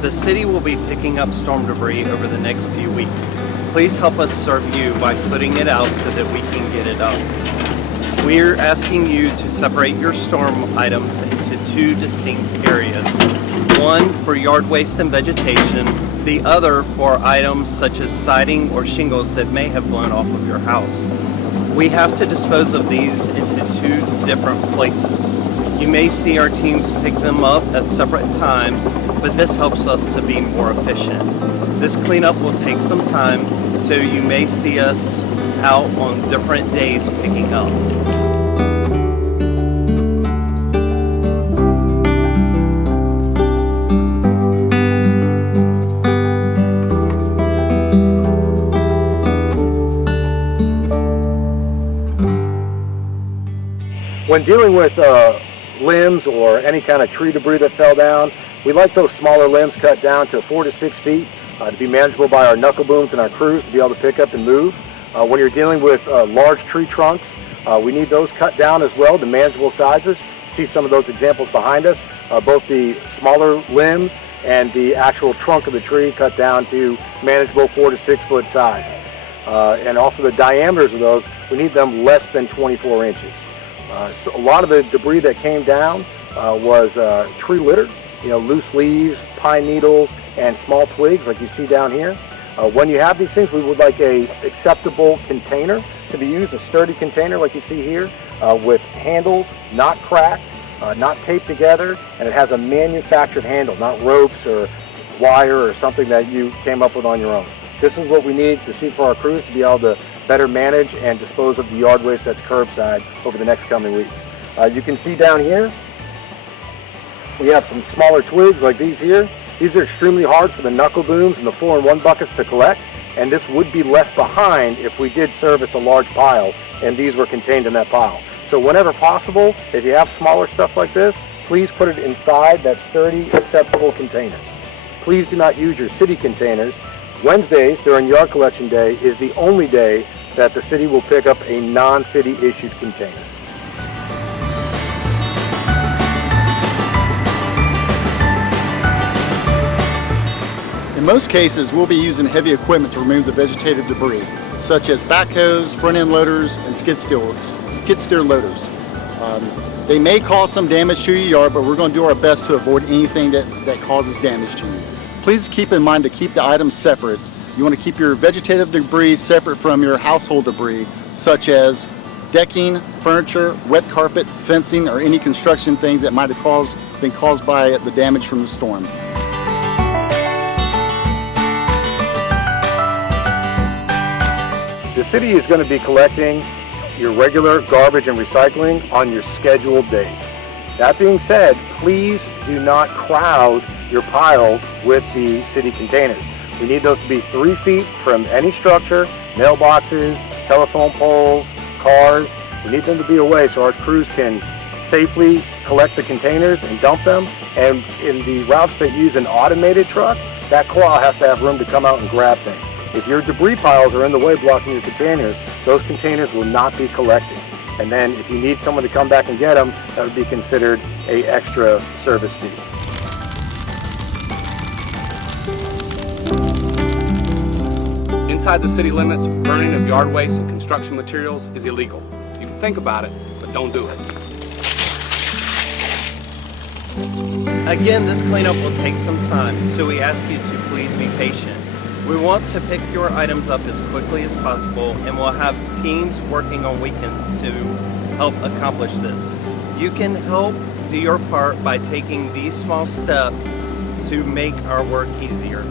The city will be picking up storm debris over the next few weeks. Please help us serve you by putting it out so that we can get it up. We're asking you to separate your storm items into two distinct areas. One for yard waste and vegetation, the other for items such as siding or shingles that may have blown off of your house. We have to dispose of these into two different places. You may see our teams pick them up at separate times, but this helps us to be more efficient. This cleanup will take some time, so you may see us out on different days picking up. When dealing with limbs or any kind of tree debris that fell down, we like those smaller limbs cut down to 4 to 6 feet to be manageable by our knuckle booms and our crews to be able to pick up and move. When you're dealing with large tree trunks, we need those cut down as well to manageable sizes. See some of those examples behind us, both the smaller limbs and the actual trunk of the tree cut down to manageable 4 to 6 foot sizes. And also the diameters of those, we need them less than 24 inches. So a lot of the debris that came down was tree litter, loose leaves, pine needles, and small twigs like you see down here. When you have these things, we would like a acceptable container to be used, a sturdy container like you see here, with handles not cracked, not taped together, and it has a manufactured handle, not ropes or wire or something that you came up with on your own. This is what we need to see for our crews to be able to better manage and dispose of the yard waste that's curbside over the next coming weeks. You can see down here, we have some smaller twigs like these here. These are extremely hard for the knuckle booms and the 4-in-1 buckets to collect, and this would be left behind if we did service a large pile and these were contained in that pile. So whenever possible, if you have smaller stuff like this, please put it inside that sturdy, acceptable container. Please do not use your city containers. Wednesdays during yard collection day is the only day that the city will pick up a non-city issued container. In most cases, we'll be using heavy equipment to remove the vegetative debris, such as backhoes, front-end loaders, and skid steer loaders. They may cause some damage to your yard, but we're going to do our best to avoid anything that causes damage to you. Please keep in mind to keep the items separate. You want to keep your vegetative debris separate from your household debris, such as decking, furniture, wet carpet, fencing, or any construction things that might have been caused by the damage from the storm. The city is going to be collecting your regular garbage and recycling on your scheduled days. That being said, please do not crowd your piles with the city containers. We need those to be 3 feet from any structure, mailboxes, telephone poles, cars. We need them to be away so our crews can safely collect the containers and dump them. And in the routes that use an automated truck, that claw has to have room to come out and grab things. If your debris piles are in the way blocking your containers, those containers will not be collected. And then if you need someone to come back and get them, that would be considered an extra service fee. Inside the city limits, burning of yard waste and construction materials is illegal. You can think about it, but don't do it. Again, this cleanup will take some time, so we ask you to please be patient. We want to pick your items up as quickly as possible, and we'll have teams working on weekends to help accomplish this. You can help do your part by taking these small steps to make our work easier.